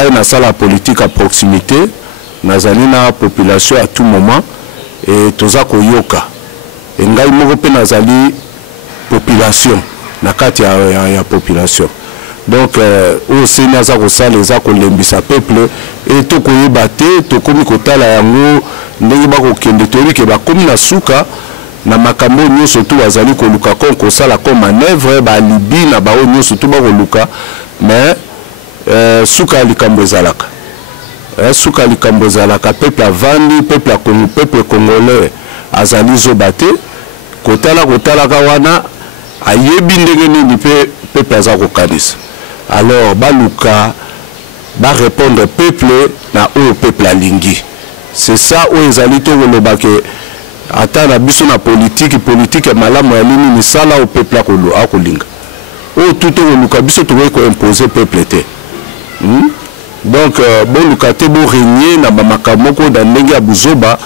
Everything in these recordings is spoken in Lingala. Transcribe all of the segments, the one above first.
ngai na sala politique à proximité nazali na population à tout moment et toza koyoka et ngai moko pe nazali population na kati ya population donc au Sénat za kosala eza kolembisa peuple et to koyeba te to komi kotala yango ndenge bakokende toyebi ke bakomi na suka na makambo nyonso tu bazali koluka kosala comme manœuvre balibi na bao nyonso tu bakoluka mais suka likambo ezalaka suka likambo ezalaka peuple avandi peuple congolais azali zoba te kotalaka wana ayebi ndenge nini pe peuple aza kokanisa alors baluka ba répondre peuple na oyo peuple alingi c'est ça oyo ezali to koloba ke ata na biso na politique malamu ya lini misala au peuple akolinga oyo tout koluka biso tokoki koimposer peuple te donc boluka te bo régner na bamakambo moko na ndenge ya buzoba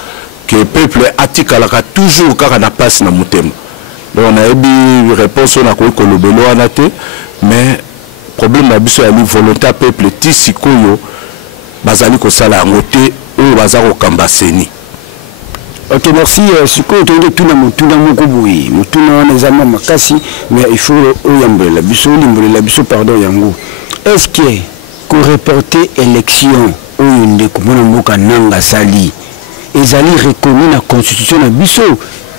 que peuple atikalaka toujours kaka na place na motema donc on a eu réponse na koki kolobelo wana te mais problème na biso ya li volonté peuple ti sikoyo bazali kosala yango te oyo baza kokamba seni. Ok, merci. Sikoyo tonde tuna motuna moko boye motuna wana ezama makasi mais il faut oyambela biso limbolela biso pardon yango est-ce que ko reporter élection oyo ndeko mona mboka nanga sali ezali reconnu na constitution na biso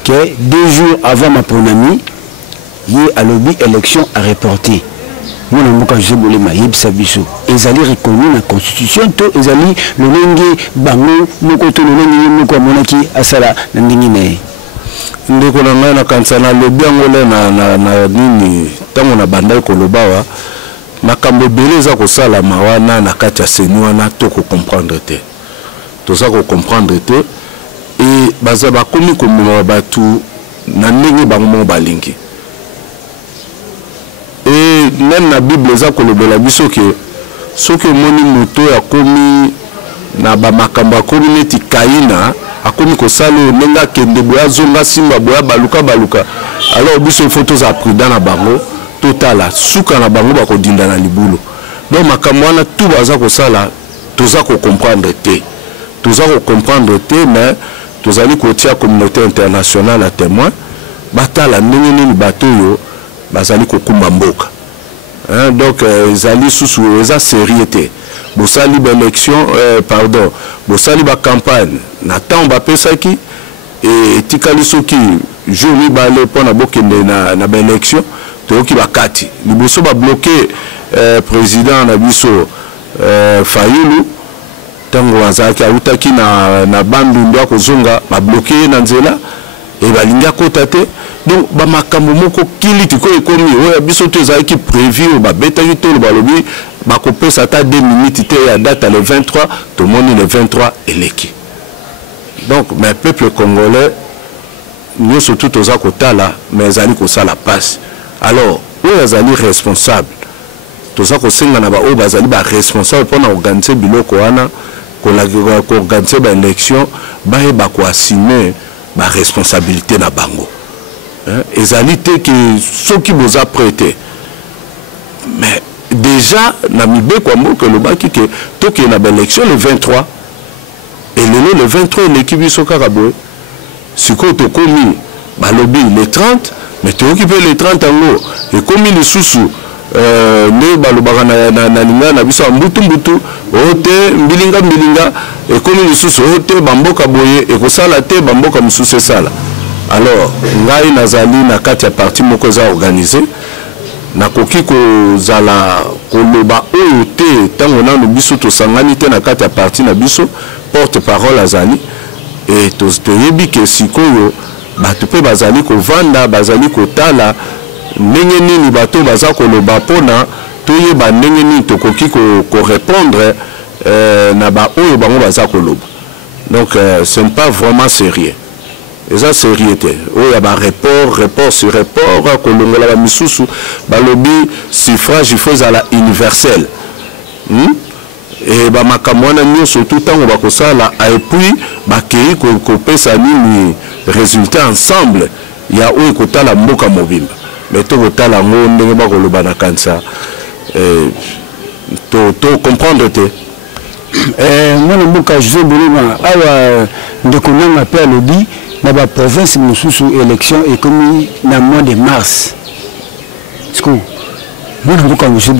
que 2 jours avant ma ponami ye alobi élection à reporter mona mboka José Bolema yebisa biso ezali reconnu na constitution to ezali lolenge bango moko to lolenge moko monaki asala na ndingi ne ndeko na ngai na kanisa na lobi yango le na nini tango na bandai kolobawa makambo ebele eza kosalama wana na kati ya seni wana to comprendre te toza comprendre te et baza bakomi komema batu na ndenge bango mo balingi et même na Bible eza kolobela biso ke soki omoni moto akomi na bamakambo akomi neti Kaina akomi kosala ndenge akende boya zonga simba boya baluka alors biso faut toza prudent na bango totala suka na bango bakodinda na libulu donc makambo wana tout baza kosala toza comprendre te mais tozali kotia communauté internationale à témoin batala ndenge nini bato yo bazali kokumba mboka donc ezali susu eza sérieuté bosali ba élection pardon bosali ba campagne na temps bapesaki et tikali soki jour mibale pona bokende na ba élection toyoki bakati liboso ba bloquer président na biso Fayulu tango azaki autaki na bandu ndo kozonga ba bloquer na nzela et balinga kota te donc ba makambo moko kiliti ko ekomi oya biso to ezaki prévu ba betaki to balobi ba kopesa ta 2 minutes te ya date le 23 tout le monde le 23 eleki donc mais peuple congolais nous surtout toza kotala mais ezali ko sala passe alors oya ezali responsable toza ko senga na ba o bazali ba responsable pour na organiser biloko wana ko organiser ba élection ba ko assumer ba responsabilité na bango ezali te que ceux qui vous a prêté mais déjà na mibeko mboka lobaki que toke na élection le 23 et le 23 l'équipe biso kaka boy siko to komi balobi le 30 mais to occupé le 30 ango et komi le susu ne balobaka na linga na biso mbutu ote mbilinga et komi le susu ote bamboka boye et kosala te bamboka mususu sala. Alors ngai nazali na kati ya parti moko za organisé na koki kozala koloba oyo te tango nanu biso tosangani te na kati ya parti na biso porte parole azali et toyebi ke sikoyo bato pe bazali kovanda bazali kotala ndenge nini bato baza koloba pona toyeba ndenge nini tokoki korépondre na ba oyo bango baza koloba donc ce n'est pas vraiment sérieux. Et ça c'est réalité. Oh il y a un report sur report kolongola ba misusu balobi suffrage il faut à la universel. Et ba makamwana nyo surtout tango ba kosala et puis ba kei ko pesa nini résultat ensemble il y a o kotala mboka mobimba. Mais to kotala ngo ndenge ba koloba na kansa to comprendre te Moi, je suis de comment appelle le dit, dans la province, nous sommes sous élection et comme dans le mois de mars. Parce que moi, je suis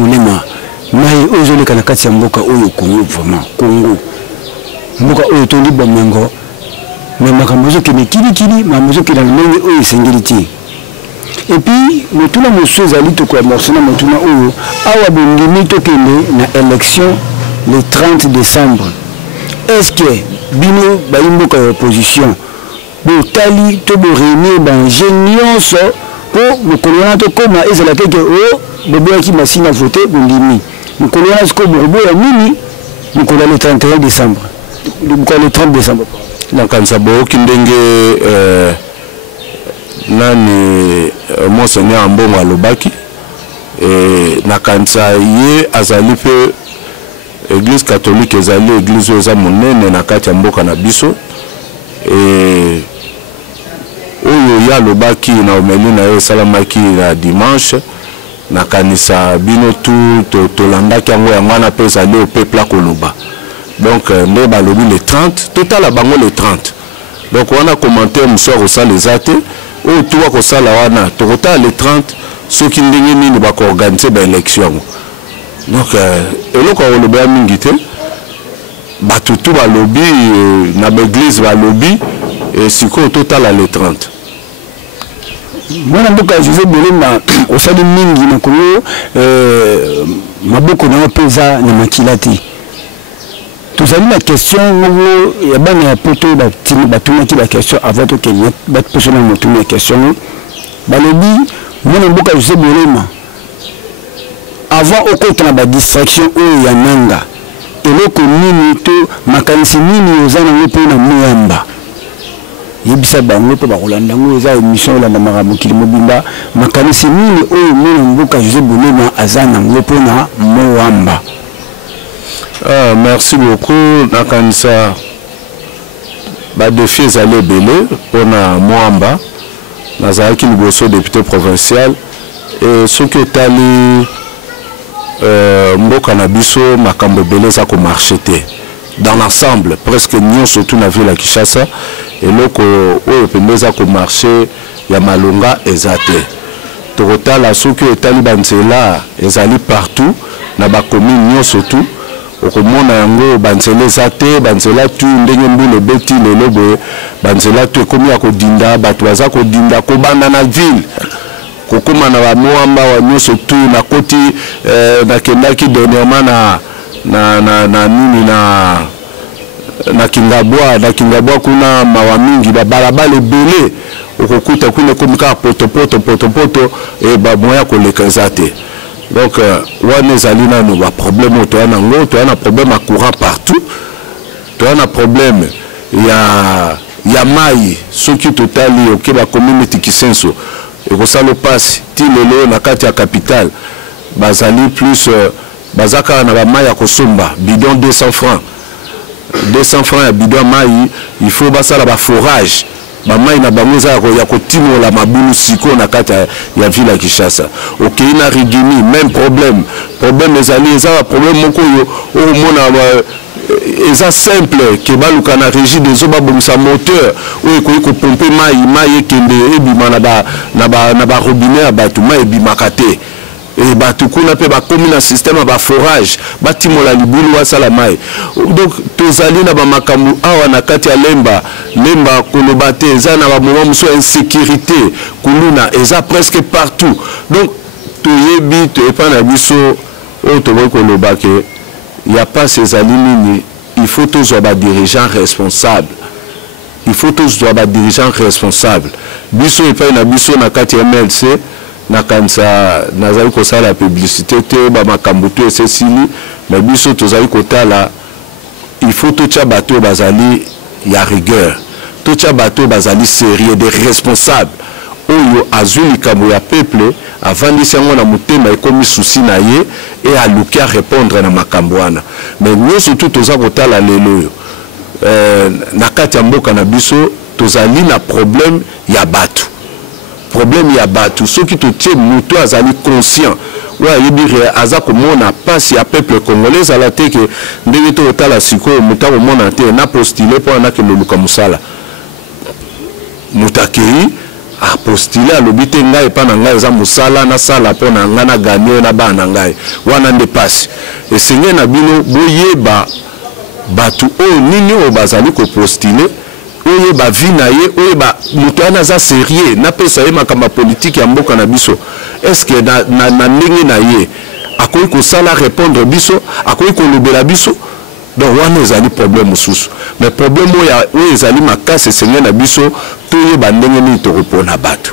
mais aujourd'hui, quand on a mboka au Congo, vraiment, Congo, mboka au Tony Bomengo, mais ma camozo qui est kili, ma camozo qui est dans le monde où il s'engage. Et puis, nous tous les choses à l'île de quoi, nous sommes tous les où, à Wabondimi, na élection le 30 décembre. Est-ce que Bino, Baïmboka opposition, Botali, Tobo Rémi, Bangenio, pour le colonel de Koma, et c'est la tête que, oh, Bobo qui m'a signé à voter, Bondimi. Nous connaissons ce que Bobo a mis, nous connaissons le 31 décembre. Nous connaissons le 30 décembre. Donc, quand ça beau, qui nani Monseigneur Mbongo Alobaki, et Nakansa Ye Azali pe Église catholique ezali église oza monene na kati ya mboka na biso, et oyo ya Alobaki na omeli na yo salamaki na dimanche. Nakanisa bino tout tolandaki yango wana pe ezali au peuple Koloba. Donc nde balobi le 30 total la bango le 30. Donc on a commenté msoir au salle les athées au tour ko sala wana total le 30 ceux qui ndenge nini ba ko organiser ba élection. Donc eloko oloba mingi te batutu balobi na l'église balobi et siko total le 30. Moi, je José Bolema, au sein de Mingi, Maboko na pesa na makilati. Tout ça, la question, il y a bien un poteau qui la question avant que il y ait une personne qui la question. Balobi, moi, José Bolema, avant au côté de la distraction, il y a nanga. Et là, que nous, makanisi nini ozana ngopo na muyamba. Yebisa bango pe bakolanda ngo eza émission la marabu kilimobimba makanisi nini oyo mona mboka José Bolema azana ngo pona moamba. Merci beaucoup nakanisa ba défi ezali belé pona moamba nazalaki liboso député provincial et ce que tali mboka na biso makambo belé za ko marcher te dans l'ensemble presque nyonso surtout na ville ya Kinshasa. Et loko oyo pendeza ko marché ya malonga ezate tokotala soki etali banzela ezali partout na ba commune nyonso surtout okomona yango banzela ezate banzela tu ndenge mbule beti lelo boye banzela tu ekomi ya kodinda bato baza kodinda kobanda na ville kokoma na bamoamba wa nyonso tu na koti nakendaki dernièrement na nini na Kingabwa kuna mawa mingi balabala ebele okokuta kuna komika poto et bamoya koleka zate. Donc wana ezali nano ba problème to yana ngo to yana problème à courant partout to yana problème ya mai soki totali oke ba community kisenso ekosalo passe ti lelo na kati ya capitale bazali plus bazaka na ba mai ya kosomba bidon 200 francs 200 francs ya bidon mai il faut basala ba forage ba mai na bango za ya kotimo la mabulu siko na kati ya ville ya Kinshasa. OK ina rigini même problème ezali eza problème moko yo o mona eza simple ke baluka na régie des eaux babomisa moteur o ekoki ko pomper mai ekende ebima na ba robinet ya batu mai ebimaka te. Et batukuna pe ba komi na système ba forage batimola libulu wa salamai. Donc tozali na ba makambu awa na kati ya lemba koloba te eza na ba moment muso insécurité kuluna eza presque partout. Donc toyebi to epa na biso o to boy koloba ke il y a pas ces alimini, il faut tous ba dirigeants responsables. Il faut tous ba dirigeants responsables. Biso epa na biso na kati ya MLC na kansa nazali kosala publicité te ba makambo to esesili mais biso tozali kotala il faut tout tia bato bazali ya rigueur tout tia bato bazali sérieux des responsables oyo azuli kambo ya peuple avandisi yango na motema ekomi souci na ye et aluki à répondre na makambo wana mais nous surtout toza kotala lelo na kati ya mboka na biso tozali na problème ya bato. Problème ya batu ceux qui te tiennent moto azali conscient ouais yebire aza komona passe ya peuple congolais ala te que ndenge to tala siko muta komona te na postuler pour na ke loluka musala mutakei a postuler alobi te ngai pa na ngai za musala na sala po na nga na gagner na bana ngai wana nde passe et seigneur na bino boyeba batu o nini o bazali ko postuler oye ba vie na ye oye ba mutu ana za sérieux na pesa ye makamba politique ya mboka na biso est-ce que na ndenge na ye akoyi ko sala répondre biso akoyi ko lobela biso donc wana ezali problème mosusu mais problème oyo ezali makasi seigneur na biso toye ba ndenge nini tokopona bato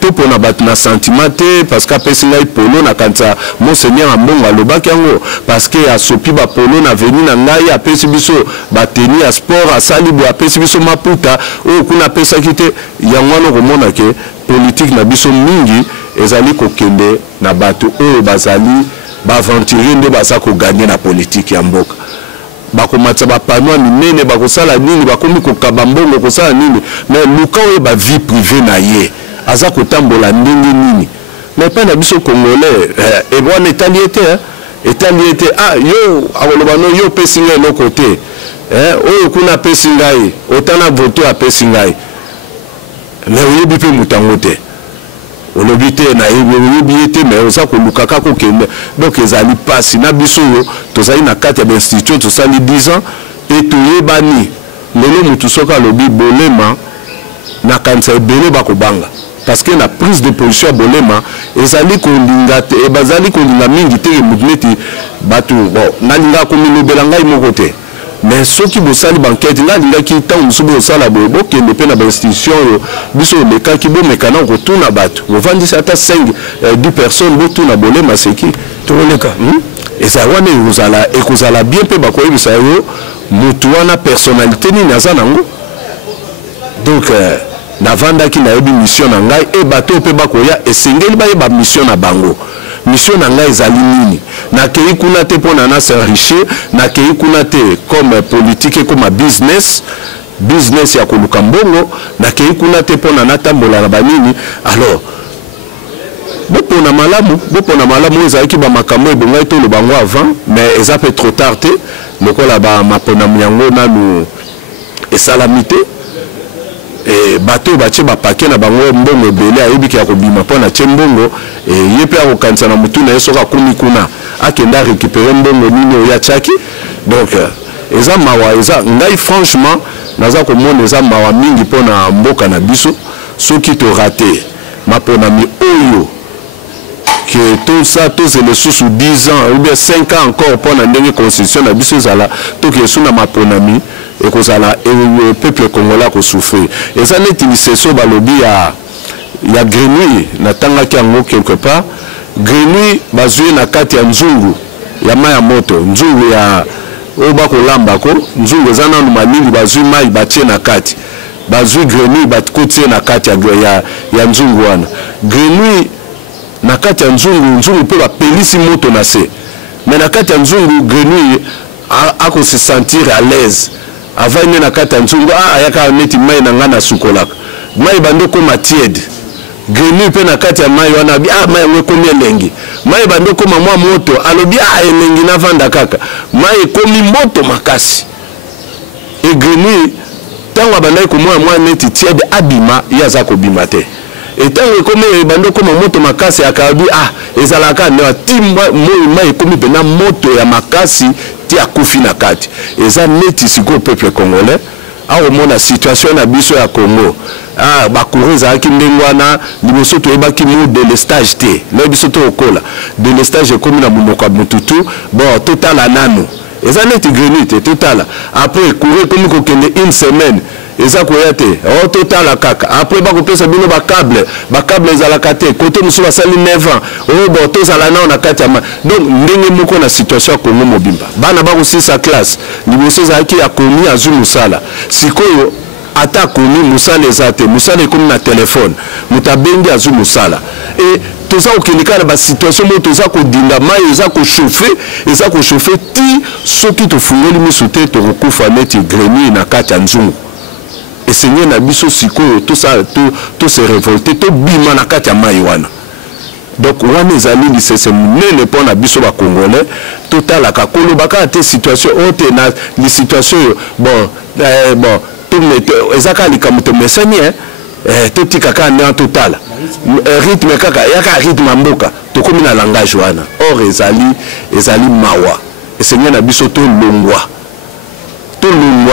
topona bato na sentiment te parce qu'apesi ngai polo na kanisa monseigneur ambongo alobaki yango parce que asopi bapolo na veni na ngai apesi biso bateni ya sport asali boye apesi biso maputa oyo kuna apesaki te yango wana okomona ke politique na biso mingi ezali kokende na bato oyo bazali baaventurier nde baza koganye na politique ya mboka bakomatisa bapanwa minene bakosala nini bakomi kokaba mbongo kosala nini mais luka oyo bavie privé na ye aza kotambola ndenge nini mais pas na biso congolais et bon étaliété ah yo akoloba no yo pesi ngai eloko te oyo kuna pesi ngai otana voto apesi ngai mais oyebi mpe mutango te olobi te na oyebi te mais oza koluka kaka kokende donc ezali pasi na biso yo tozali na kati ya institution tosali 10 ans et toyebani lelo mutu soki alobi bolema na kanisa ebele bakobanga parce que la prise de position à Bolema ezali kolinga te bazali kolinga mingi te mutneti batu bon nalinga ko milobela ngai moko te mais soki bosali banquette nalinga ki ta musubo osala bobo kende pe na institution yo biso le cas ki bo mekana ko tuna batu ovandi ata 10 personnes bo tuna Bolema seki to le cas et ça wana uzala et kozala bien pe bakoyi bisa yo mutu wana personnalité ni naza nango donc navanda ki na yebi mission na ngai e bato pe bakoya esengeli ba yeba mission na bango mission na ngai ezali nini na kei kuna te pona na s'enrichir na kei kuna te comme politique comme business ya koluka mbongo na kei kuna te pona na tambola na banini alors bopona malamu ezalaki ba makambo ebongai to le bango avant mais eza pe trop tard te lokola ba mapona myango nanu esalamité et bateau batie ba paquet na bango mbongo ebele ayebi ki akobima pona tie mbongo ye pe akokanisa na mutu na ye soki akumi kuna akenda récupérer mbongo nini oyo atiaki donc eza mawa eza ngai franchement naza komona eza mawa mingi mpona mboka na biso soki torate maponami oyo que tout ça tous les sous 10 ans ou bien 5 ans encore mpona ndenge constitution na biso ezala toki esu na maponami ekozala le peuple congolais ko souffrir et ça n'est initiation balobi ya grenouille natangaki yango quelque part grenouille bazui na kati ya nzungu ya maya moto nzungu ya oyo bakolamba ko nzungu eza nanu malili bazui mai batie na kati bazui grenouille bakotie na kati ya nzungu wana grenouille na kati ya nzungu mpe bapelisi moto na se mais na kati ya nzungu grenouille ako se sentir à l'aise avant ine na kati ya nzungu ayaka neti mai na nga na sukolaka mai bando koma tiede grenouille mpe na kati ya mai wana mai yango ekomi elengi mai bando koma mwa moto alobi elengi navanda kaka mai ekomi moto makasi e grenouille ntango abandaki komona mwa neti tiede abima ye aza kobima te etango ekomi bando koma moto makasi akabi ezalaka ndewa ti mai ekomi mpena moto ya makasi ti akufi na kati eza neti sikoyo peuple congolais aomona situation na biso ya Congo bakuru ezalaki ndenge wana liboso toyebaki mo delestage te na biso tookola delestage ekomi na monoko ya motutu bon totala nano eza neti grenouille te totala après ekuru ekomi kokende une semaine eza koya te totala kaka après bakopesa bino bakable ezalaka te kote mosusu basali 9 ans bon tozala nao na kati ya donc ndenge moko na situation ya Congo mobimba bana bakosisa classe liboso ezalaki akomi azwi mosala sikoyo ata akomi mosala eza te mosala ekomi na telefone moto abengi azwi mosala e toza kokendeka na basituation moko toza kodinga mai eza kochauffe ti soki tofungoli miso te tokokufa neti grenouille na kati ya nzungu et Seigneur na biso sikoyo tout se révolter to bima na kati ya mai wana donc wana ezali lisese munene mpona biso bacongolais totalaka kolobaka te situation oyo te na situation bon eza kaka likambo tomesani totika kaka nde totala rythme kaka yaka rythme ya mboka tokomi na langage wana or ezali mawa esengi na biso tolongwa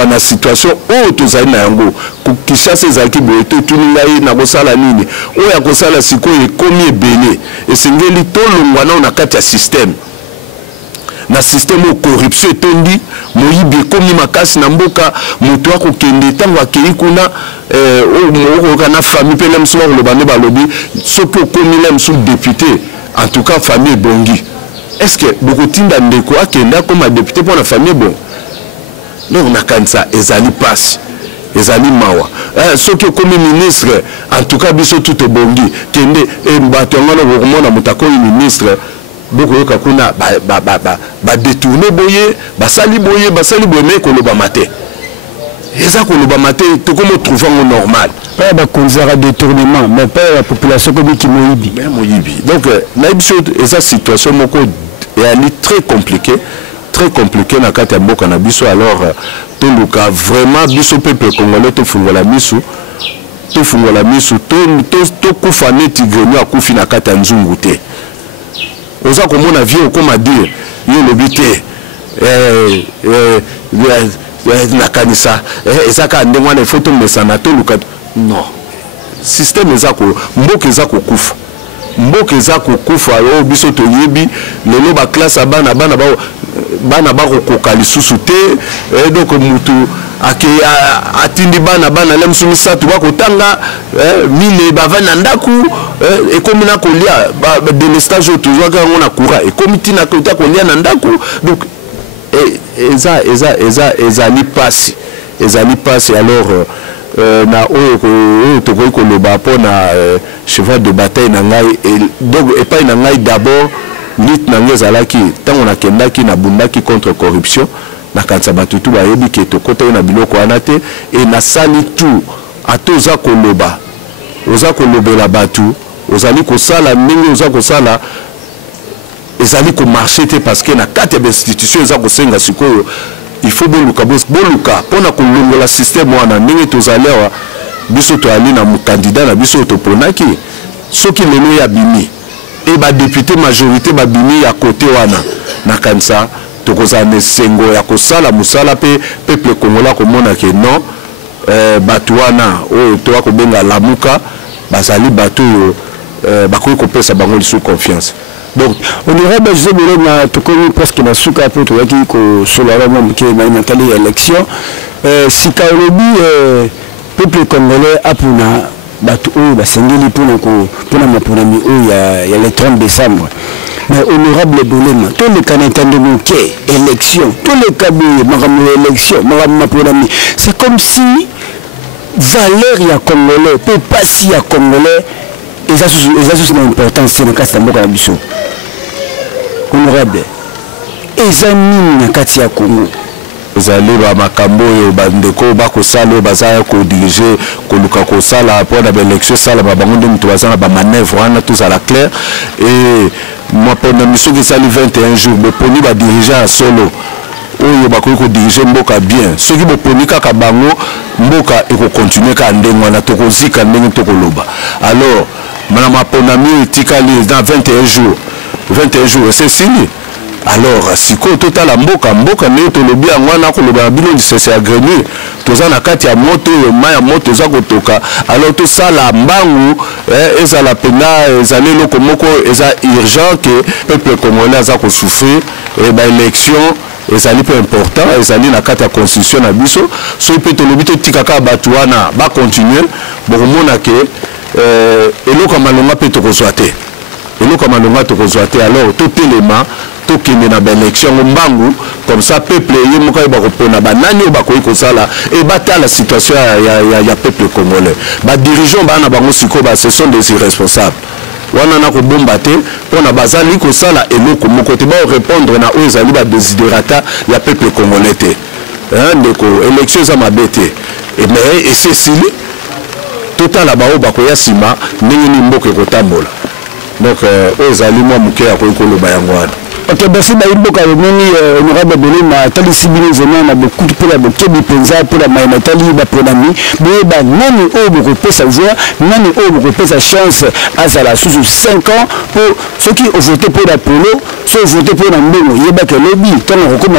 na situation oyo tozali na yango Kinshasa ezalaki boye totuni ngai na kosala nini oyo ya kosala sikoyo ekomi ebele esengeli tolongwa nao na kati ya système na système oyo corruption etondi moyibi ekomi makasi na mboka moto akokende ntango akei kuna okoyoka na famille mpe na mosu bakoloba nde balobi soki okomi na mosu député en tout cas famille ebongi est ce que bokotinda ndeko akende akoma député mpo na famille ebongi donc nakanisa ezali pasi ezali mawa soki okomi ministre en tout cas biso tout ebongi kende bato yango na bokomona moto akomi ministre bokoyoka kuna badetourne boye basali boye me kolobama te eza kolobama te tokomotrouve yango normal pas bakonzaka détournement mais pas la population komiki moyibi donc nayebi biso eza situation moko eyali très compliqué na kati ya mboka na biso alors toluka vraiment biso peuple congolais tofungola misu tokufa neti grenu akufi na kati ya nzungu te oza komona vie okoma dire yo lobi te nakanisa eza kaka ndenge wana ifo tomesana toluka non système mboka eza kokufa mboka eza kokufa oyo biso toyebi lelo baklasse ya bana bakokoka lisusu te donc mutu atindi bana le mosusu misato bakotanga mine bavandi na ndaku ekomi na kolia delestage oyo tozwaka yango na courant ekomi ntina kota kolia na ndaku donc ezali pasi alors na oyo tokoki koloba mpo na cheval de bataille na ngai donc epai na ngai d'abord lutte na ngai ezalaki ntango nakendaki nabundaki contre corruption nakanisa bato tu bayebi ke tokotaki na biloko wana te e nasali tu ate oza kolobela bato ozali kosala ndenge oza kosala ezali komarche te parce que na kati ya bainstitution eza kosenga sikoyo il faut boluka mpona kolongola système wana ndenge tozali awa biso toali na mokandidat na biso toponaki soki lelo ya bimi e badepute majorité babimi ya kote wana nakanisa tokozala na esengo ya kosala mosala mpe peuple congolais komona ke non bato wana oyo toya kobenga lamuka bazali bato oyo bakoki kopesa bango lisusu confiance. Donc honorable José Boloma tokomi presque na suka po toyaki kosolola mwa moke na nakali ya élection sika olobi peuple congolais apuna bato oyo basengeli mpona maponami oyo ya le 30 décembre. Mais honorable Bolema toleka na etando moke élection toleka boye makambo ya élection makambo maponami c'est comme si valeur ya congolais mpe pasi ya congolais eza susu na importance na kati ya mboka na biso. Honorable eza nini na kati ya Congo ezali bamakambo oyo bandeko bakosala oyo baza kodirige koluka kosala mpona baélection esala babango nde moto baza na bamanevre wana tozala clair e maponami soki esali 21 jours boponi badirige ya solo oyo bakoki kodirige mboka bien soki boponi kaka bango mboka ekokontinue kaka ndenge wana tokozika ndenge tokoloba alors na maponami etikali dans 21 jours c'est sini alors siko totala mboka ndenge tolobi yango wana koloba na bino lisese ya grenu toza na kati ya moto oyo mai ya moto eza kotoka alors tosala mbangu ezala pena ezali eloko moko eza urgent ke peuple congolais aza kosouffrir baélection ezali peu important ezali na kati ya constitution na biso soki mpe tolobi totikaka bato wana bacontinue bokomona ke eloko ya malonga mpe tokozwa te alors totelema tokende na baélection mbangu comme ça peuple ye moko ye bakopona banani oyo bakoki kosala e batala situation ya peuple congolais badirigeant bana bango sikoyo ce sont des irresponsables wana na kobomba te mpona bazali kosala eloko moko te baorépondre na oyo ezali badesiderata ya peuple congolais te ndeko élection eza mabe te mais esesili totala baoyo bakoya nsima ndenge nini mboka ekotambola donc ezali mwa moke ya koloba yango wana. Ok, merci Baïboka, honorable Bolema, Tali Sibili, vraiment, on a beaucoup de pour la Bokebi Penza, pour la Maïna Tali, pour la Mi, mais Nani Obo repose sa voix, Nani Obo repose sa chance à Zala sous 5 ans pour ceux qui ont voté pour la Polo, ceux qui ont voté pour la Mbongo, Yeba Kelobi, tant on recommande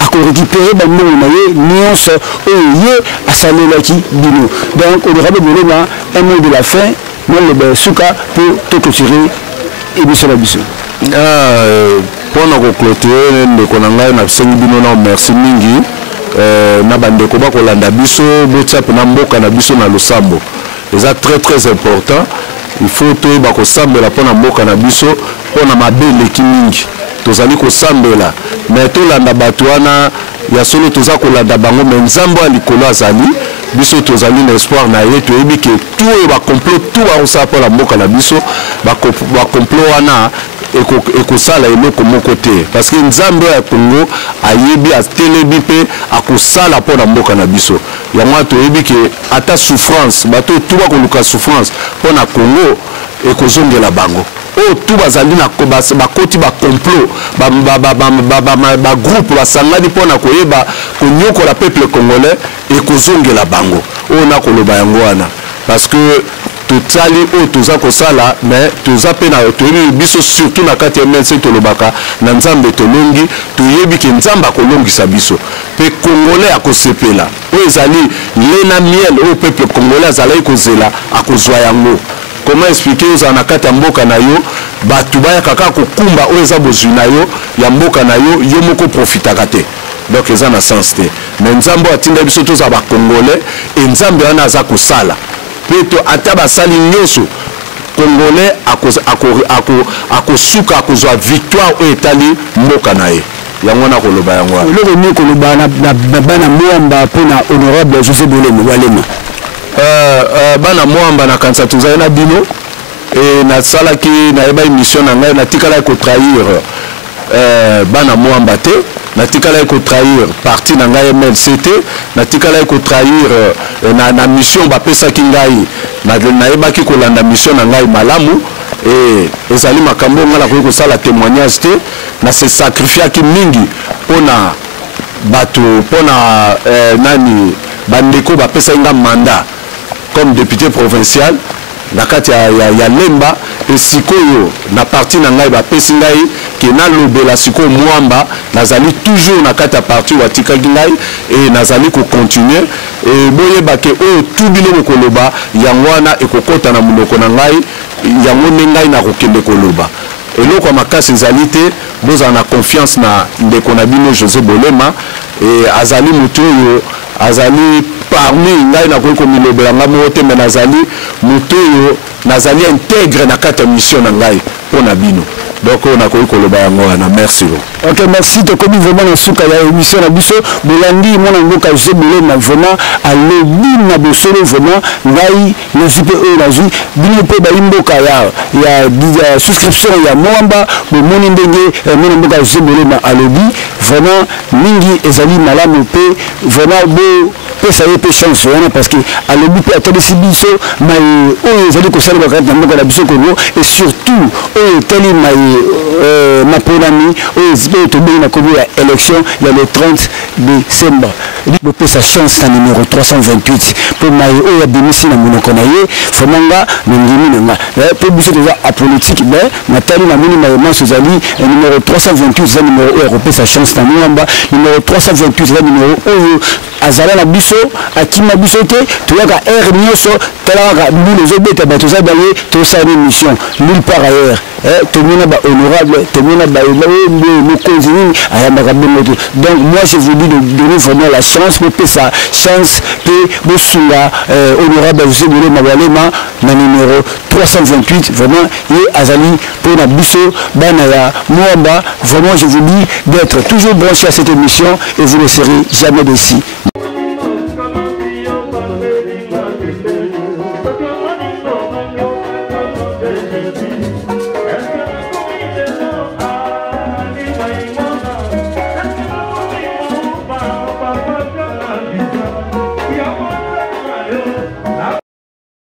à récupérer la Mbongo, nuance, Oye, à Salolaki, Bino. Donc, honorable Bolema, un mot de la fin, moi le Souka pour te clôturer et bien sur la biseau. Mpona koclôturer ndeko na ngai nasengi bino na merci mingi na bandeko bakolanda biso botia mpena mboka na biso na losambo eza très important. Il faut toyeba kosambela mpona mboka na biso mpona mabe eleki mingi tozali kosambela me tolanda bato wana ya solo toza kolanda bango me nzambe ya likolo azali biso tozali na espoir na ye toyebi ke tout oyo bacomplot tout bakosala mpona mboka na biso bacomplot wana ekosala eloko moko te parce que nzambe ya Congo ayebi atelebi mpe akosala mpona mboka na biso yango toyebi ke ata souffrance bato tout bakoluka souffrance mpona Congo ekozongela bango oyo tout bazali na bakoti bacomplot bagroupe basangani mpona koyeba konyokola peuple congolais ekozongela bango oyo nakoloba yango wana parce que totali oyo toza kosala mais toza mpe na toyebi biso surtout na kati ya MLC tolobaka na nzambe tolongi toyebi ke nzambe akolongisa biso mpe congolais akosepela oyo ezali lena miel oyo peuple congolais azalaki kozela akozwa yango. Comment expliquer aux anakata mboka na yo batu bayaka kaka kokumba oyo eza bozwi na yo ya mboka na yo yo moko profitaka te donc eza na sens te mais nzambe atinda biso toza ba congolais et nzambe wana aza kosala mpe to ata basali nyonso congolais akosuka akozwa victoire oyo etali mboka na ye yango na koloba yango eloko nini koloba na bana mwamba mpona honorable José Bolema Walema. Bana mwamba na kanisa tozali na bino et nasalaki nayeba émission na ngai natikala ko trahir bana mwamba te natikala ko trahir parti na ngai MLC te natikala ko trahir na mission bapesaki ngai nayebaki kolanda mission na ngai malamu et ezali makambo ngala ko kosala témoignage te na se sacrifiaki mingi pona bato pona nani bandeko bapesaki nga mandat comme député provincial na kati ya Lemba et sikoyo na parti na ngai bapesi ngai ke nalobela sikoyo mwamba nazali toujours na kati ya parti watikaki ngai et nazali ko continuer et boyeba ke oyo tout biloko koloba yango wana ekokota na monoko na ngai yango nde ngai na kokende koloba eloko makasi ezali te bozala na confiance na ndeko na bino José Bolema et azali moto oyo azali parmi ngai na koki komilobela nga moko te me nazali moto oyo nazali intègre na kati ya mission na ngai mpona bino donc on a koki koloba yango wana merci. Ok, merci tokomi vraiment na suka ya émission na biso bolandi mwana mboka José Bolema vraiment alobi na bosolo vraiment ngai nazwi mpe oyo nazwi bino mpe baimboka ya souscription ya mwamba bomoni ndenge mwana mboka José Bolema alobi vraiment mingi ezali malamu mpe vraiment bo pesa ye mpe chance wana parce que alobi mpe atalisi biso mai oyo ezali kosalema kati na mboka na biso Congo et surtout oyo etali mai maponami oyo tobengi na kombo ya élection ya le 30 décembre bopesa chance na numéro 328 mpo mai oyo abimisi na monoko na ye fonanga na ndimi na nga mpe biso toza apolitique me natali na moni mai manso ezali numéro 328 eza numéro oyo akopesa chance na mwamba numéro 328 eza numéro oyo azala na biso akima biso te toyaka aire nyonso talaka mbula ezobeta bato oza baye tosala émission nulle part ailleurs tomona honorable tomona mokonzi nini ayambaka bongo te donc moi je vous dis de donner vraiment la chance mpe sa chance mpe bosunga honorable José Bolema Walema na numéro 328 vraiment ye azali mpona biso bana ya mwamba vraiment je vous dis d'être toujours branché à cette émission et vous ne serez jamais déçus.